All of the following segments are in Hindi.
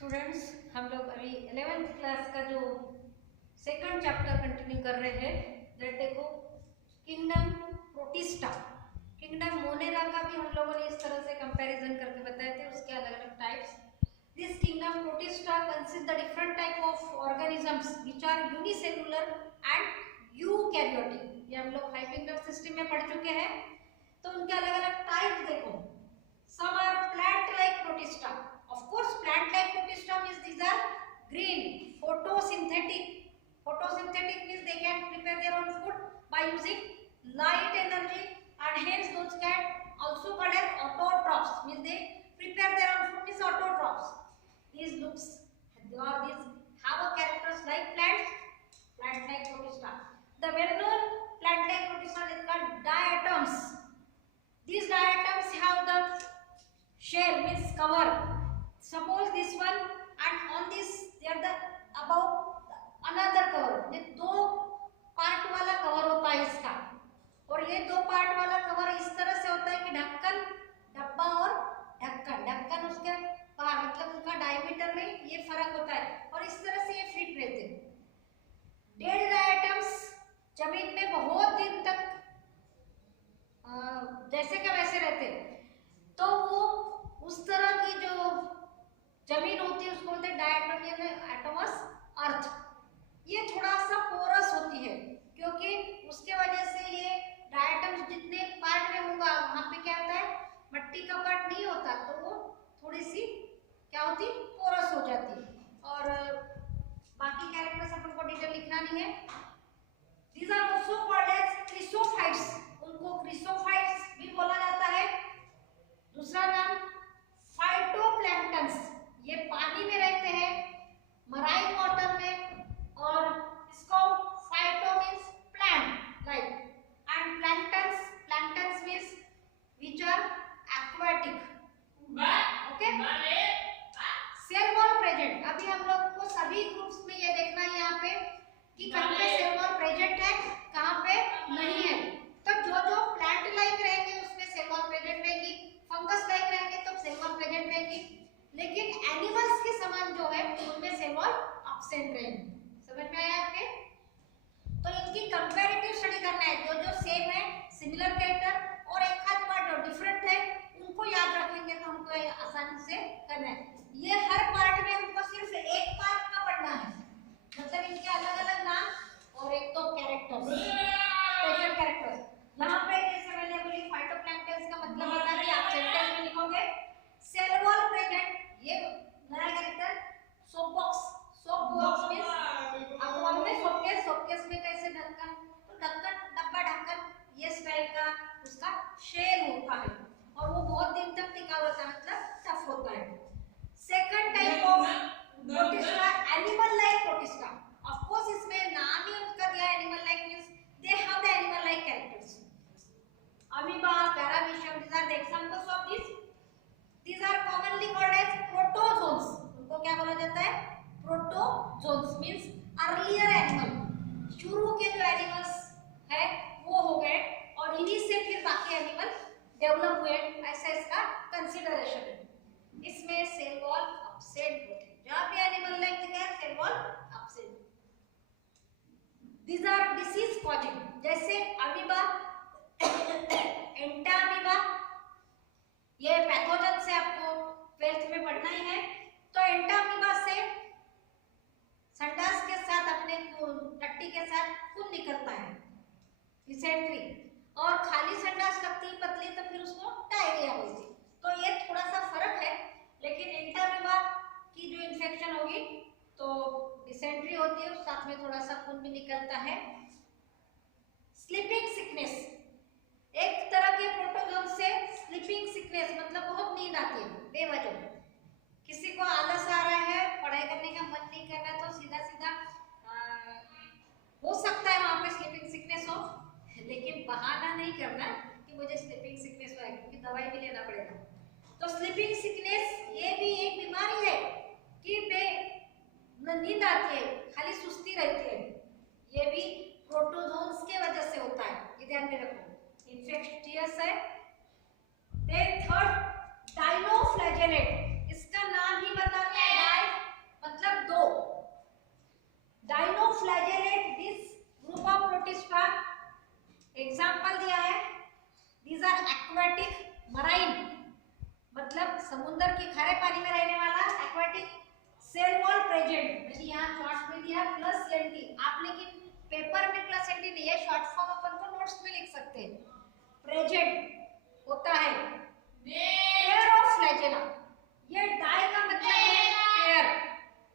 स्टूडेंट्स, हम लोग अभी 11th क्लास का जो सेकंड चैप्टर कंटिन्यू कर रहे हैं। देखो, किंगडम प्रोटिस्टा, किंगडम मोनेरा का भी हम लोगों ने इस तरह से कंपैरिजन करके बताए थे, उसके अलग अलग types. This kingdom Protista consist the different type of organisms which are unicellular and eukaryotic. ये हम लोग फाइव किंगडम सिस्टम में पढ़ चुके हैं। तो उनके अलग अलग टाइप देखो। Some are plant-like protista. Of course, plant-like protista means these are green, photosynthetic. Photosynthetic means they can prepare their own food by using light energy, and hence those can also called as autotrophs. Means they prepare their own food means autotrophs. These have a characters like plants, plant-like protista. The well-known plant-like protista is called diatoms. These diatoms have the shell means cover. Suppose this one, and on this there the above another cover. ये दो पार्ट वाला कवर होता है इसका, और ये दो पार्ट वाला कवर इस तरह से होता है कि ढक्कन, डब्बा और ढक्कन। ढक्कन उसके बाहर, मतलब उनका डायमीटर में ये फर्क होता है, और इस तरह से ये फिट रहते हैं। डेड डायटम्स जमीन में बहुत दिन तक जैसे क्या वैसे रहते हैं, तो वो उस तरह की जो जमीन होती है उसको बोलते हैं डायटम या एटमस अर्थ। ये थोड़ा सा पोरस होती है, क्योंकि उसके वजह से ये डायटम्स जितने पार्ट में होगा वहां पे क्या होता है, मट्टी का पार्ट नहीं होता, तो वो थोड़ी सी क्या होती, पोरस हो जाती है। और बाकी कैरेक्टर्स अपन को डिटेल लिखना नहीं है। These are also called as क्रिसोफाइट्स। उनको क्रिसोफाइट्स भी बोला जाता है। दूसरा नाम फाइटोप्लैंक्टन्स, ये पानी में रहते हैं, मराइन वाटर में, और इसको phyto means plant like, and planktons means which are aquatic. Okay, cell wall present. अभी हम लोग को सभी ग्रुप्स में ये देखना है यहाँ पे कि कहीं पे सेल वॉल प्रेजेंट है, कहाँ पे नहीं है। तो जो प्लांट लाइक रहेंगे उसमें सेल वॉल प्रेजेंट रहेगी, फंगस लाइक रहेंगे तो सेल वॉल प्रेजेंट रहेगी, लेकिन एनिमल्स के समान जो है उनमें सेल वॉल एब्सेंट रहेंगे। समझ में आया आपके? तो इनकी कंपैरेटिव स्टडी करना है। जो सेम है, सिमिलर कैरेक्टर, और एक आध पार्ट जो डिफरेंट है उनको याद रखेंगे तो हमको आसानी से करना है। ये हर पार्ट में हमको सिर्फ एक पार्ट का पढ़ना है, मतलब इनके अलग अलग नाम और एक तो कैरेक्टर्स, स्पेशल कैरेक्टर्स। यहाँ पे जैसे मैंने बोली फाइटोप्लैंक्टन्स का मतलब होता है कि आप सेंटेंस में लिखोगे सेल वॉल प्रेजेंट। ये नया कैरेक्टर सोपबॉक्स मींस आपको मालूम है सोपकेस में कैसे ढक्कन, तो ढक्कन, डब्बा ढक्कन, ये स्टाइल का उसका शेल होता है, और वो बहुत दिन तक टिका होता है, मतलब टफ होता है। Second type of protista, animal like protista. Of course इसमें नाम ही उनका दिया animal like means they have the animal like characters. Amoeba, paramecium, these are the examples of these. These are commonly called as protozoans. उनको क्या बोला जाता है? Protozoans means earlier animal. शुरू के जो एनिमल्स है वो हो गए, और इन्हीं से फिर बाकी एनिमल डेवलप हुए, ऐसा इसका कंसीडरेशन है। इसमें सेल वॉल एब्सेंट होते हैं, जहां भी एनिमल लाइक दिखा है cell wall absent. These are disease causing, जैसे अमीबा, एंटामीबा, ये पैथोजन से आपको 12th में पढ़ना ही है। तो एंटामीबा से संडास के साथ, अपने टट्टी के साथ खून निकलता है, डिसेंट्री, और खाली संडास लगती पतली तो फिर उसको डायरिया होती। तो ये थोड़ा सा फर्क है, लेकिन एंटामीबा की जो इन्फेक्शन होगी तो डिसेंट्री होती है, साथ में थोड़ा सा खून भी निकलता है। स्लीपिंग सिकनेस, एक तरह के प्रोटोजोन से स्लीपिंग सिकनेस मतलब बहुत नींद आती है बेवजह। किसी को आलस आ रहा है, पढ़ाई करने का मन नहीं कर रहा, तो सीधा सीधा हो सकता है वहां पे स्लीपिंग सिकनेस हो, लेकिन बहाना नहीं करना कि मुझे स्लीपिंग सिकनेस हो, क्योंकि दवाई भी लेना पड़ेगा। तो स्लीपिंग सिकनेस ये भी एक बीमारी है कि नींद आती है, खाली सुस्ती रहती है, ये भी प्रोटोजोन्स के वजह से होता है, ये ध्यान में रखो। इन्फेक्शियस है। थर्ड, डाइनोफ्लैजेलेट, इसका नाम ही बताता है सेल वॉल प्रेजेंट, मैंने यहाँ शॉर्ट में दिया प्लस एनटी, आप लेकिन पेपर में प्लस एनटी नहीं है, शॉर्ट फॉर्म अपन को नोट्स में लिख सकते हैं। प्रेजेंट होता है पेयर ऑफ फ्लैजेला, ये डाई का मतलब है पेयर,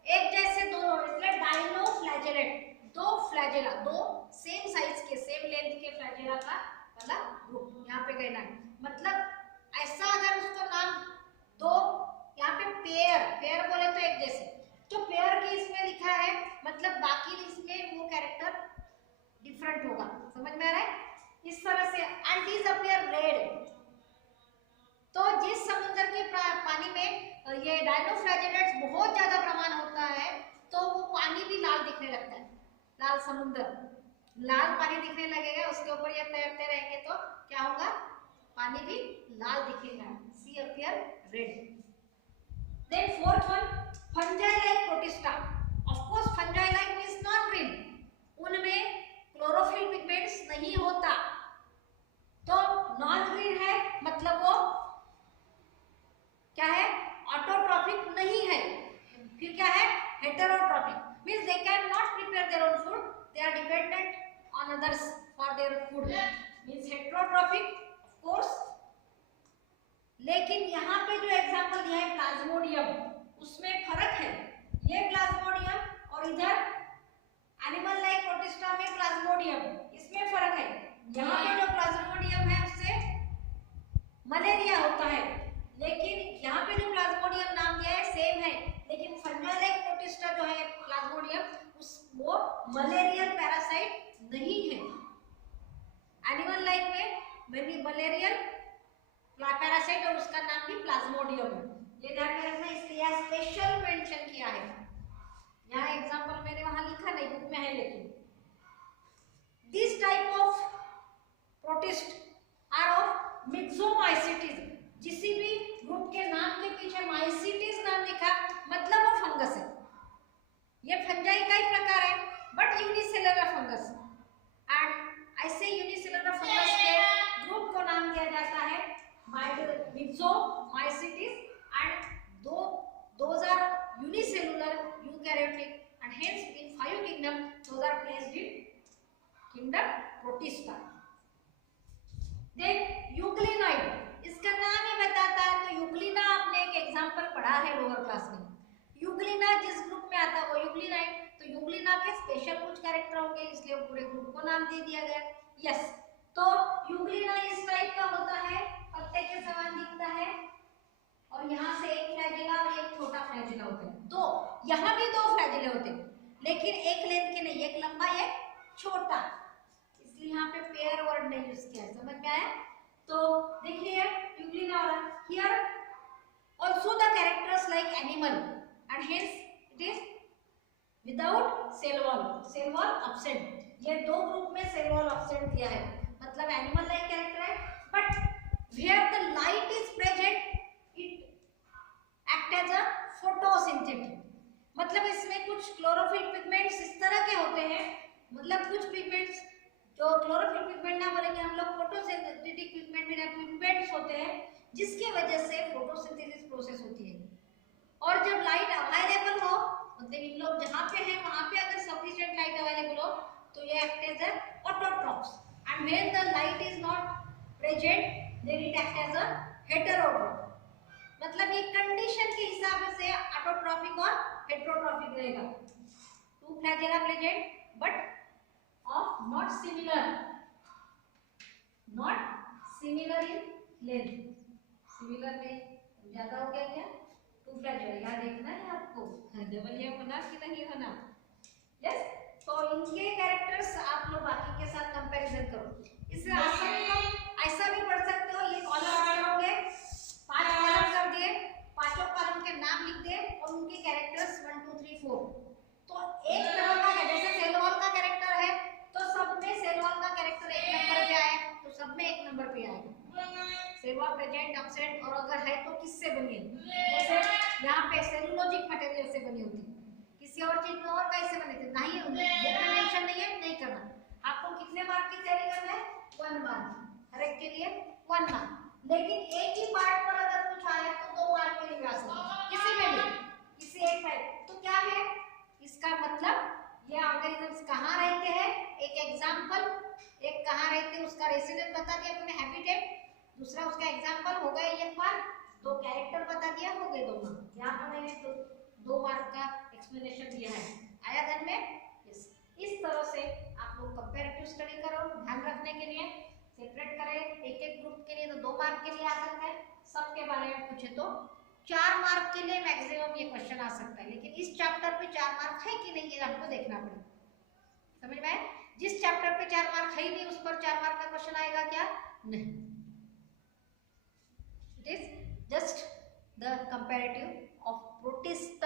एक जैसे दोनों, इसलिए डाइनो फ्लैजेलेट, दो फ्लैजेला, दो सेम साइज के सेम लेंथ के फ्लैजेला का वाला ग्रुप यहाँ पे कहना है। मतलब ऐसा अगर उसको नाम दो, यहाँ पे पेयर, पेयर बोले तो एक जैसे, तो पेयर के इसमें लिखा है मतलब बाकी इसमें वो कैरेक्टर डिफरेंट होगा, समझ में आ रहा है? इस तरह से एंड दिस अपीयर रेड, तो जिस समुद्र के पानी में ये डायनोफ्लैजेलेट्स बहुत ज्यादा प्रमाण होता है तो वो पानी भी लाल दिखने लगता है, लाल समुद्र, लाल पानी दिखने लगेगा, उसके ऊपर ये तैरते रहेंगे तो क्या होगा, पानी भी लाल दिखेगा, see appear red. Then fourth one, fungi like protista, of course fungi like means non green, उनमें क्लोरोफिल पिगमेंट्स नहीं होता, तो नॉन ग्रीन है मतलब वो क्या है, ऑटोट्रॉफिक नहीं है, फिर क्या है, heterotrophic, means they can not prepare their own food, they are dependent on others for their food, means heterotrophic of course. लेकिन यहाँ पे जो एग्जांपल दिया है प्लाज्मोडियम, उसमें फर्क है, ये प्लाज्मोडियम और इधर एनिमल लाइक प्रोटिस्टा में प्लाज्मोडियम, इसमें फर्क है, यहाँ पे जो प्लाज्मोडियम है उससे मलेरिया होता है, लेकिन यहाँ पे जो प्लाज्मोडियम नाम दिया है सेम है, लेकिन फंजाई लाइक प्रोटिस्टा जो है प्लाज्मोडियम उस वो मलेरियल पैरासाइट नहीं है, एनिमल लाइक में मलेरियल पैरासाइट और उसका नाम भी प्लाज्मोडियम है, ये ध्यान में रखना, इसलिए यहाँ स्पेशल मेंशन किया है, यहाँ एग्जांपल मैंने वहां लिखा नहीं, बुक में है, लेकिन this type of protist are of myxomycetes, जिसी भी ग्रुप के नाम के पीछे माइसीटीज नाम लिखा मतलब वो फंगस है, ये फंजाई का ही प्रकार है बट यूनिसेलुलर फंगस, एंड ऐसे यूनिसेलुलर फंगस के ग्रुप को नाम दिया जाता है मिक्सोमाइसीटीज, and those are unicellular eukaryotic and hence in five kingdom those are placed in kingdom protista. Then euglenoid, इसका नाम ही बताता है, तो यूग्लिना आपने एक एग्जांपल पढ़ा है लोअर क्लास में, यूग्लिना जिस ग्रुप में आता है वो यूग्लिनाइड, तो यूग्लिना के स्पेशल कुछ कैरेक्टर होंगे इसलिए पूरे ग्रुप को नाम दे दिया गया, यस। तो यूग्लिना इस टाइप का होता है, पत्ते के समान दिखता है और यहाँ से एक फ्लैजेला और एक छोटा फ्लैजेला होता है, दो, यहाँ भी दो फ्लैजेले होते हैं लेकिन एक लेंथ के नहीं, एक लंबा एक छोटा, इसलिए यहाँ पे पेयर वर्ड नहीं यूज किया है, समझ में आया? तो देखिए यूग्लिना वाला, here also the characters like animal and hence it is without cell wall absent, ये दो ग्रुप में सेल वॉल एब्सेंट दिया है, मतलब एनिमल लाइक कैरेक्टर है but where the light is present it act as a photosynthetic, मतलब इसमें कुछ क्लोरोफिल पिगमेंट्स इस तरह के होते हैं, मतलब कुछ पिगमेंट्स जो क्लोरोफिल पिगमेंट ना बोलेंगे हम लोग, फोटोसिंथेटिक पिगमेंट्स होते हैं जिसकी वजह से फोटोसिंथेसिस प्रोसेस होती है, और जब लाइट अवेलेबल हो, मतलब इन लोग जहाँ पे हैं वहाँ पे अगर सफिशिएंट लाइट अवेलेबल हो तो ये act as a autotrophs, and when the light is not present then it act as a heterotroph, मतलब ये कंडीशन के हिसाब से ऑटोट्रॉपिक और हेटेरोट्रॉपिक रहेगा, two flagella present but of not similar in length, similar में ज्यादा हो गया क्या, टू फ्लैजेला, याद देखना है आपको, डबल ये होना कि नहीं होना, यस। तो इनके कैरेक्टर्स आप लोग बाकी के साथ कंपैरिजन करो, इससे आसान हम ऐसा भी पढ़ सकते हो, ये कॉलम करोगे, 5 कॉलम कर दिए, पांचों कॉलम के नाम लिख दिए और उनके कैरेक्टर्स 1 2 3 4, तो एक तरह का है, जैसे सेल वॉल का कैरेक्टर है तो सब में सेल वॉल का कैरेक्टर एक नंबर पे आए तो सब में एक नंबर पे आएगा, सेल वॉल प्रेजेंट एब्सेंट, और अगर है तो किससे बनी है, जैसे यहाँ पे सेलुलोजिक मटेरियल से बनी होती है, किसी और चीज में और कैसे बने थे नहीं, मेंशन नहीं है, नहीं करना, आपको कितने मार्क की तैयारी करना है, 1 मार्क, हर एक के लिए 1 मार्क, लेकिन एक ही पार्ट पर अगर कुछ आया तो 2 मार्क के लिए आ सकते, किसी में भी किसी एक में, तो 2 मार्क का एक्सप्लेनेशन दिया है। आया ध्यान में? यस। इस तरह से आप लोग कंपैरेटिव स्टडी करो। ध्यान रखने के लिए सेपरेट करें एक एक ग्रुप के लिए, तो 2 मार्क के लिए आ सकता है। सबके बारे में पूछे तो 4 मार्क के लिए मैक्सिमम ये क्वेश्चन आ सकता है, लेकिन इस चैप्टर पे 4 मार्क है कि नहीं ये आपको देखना पड़ेगा। समझ में आए? जिस चैप्टर पे 4 मार्क है ही नहीं उस पर 4 मार्क का क्वेश्चन आएगा क्या? नहीं। It is just the comparative of protist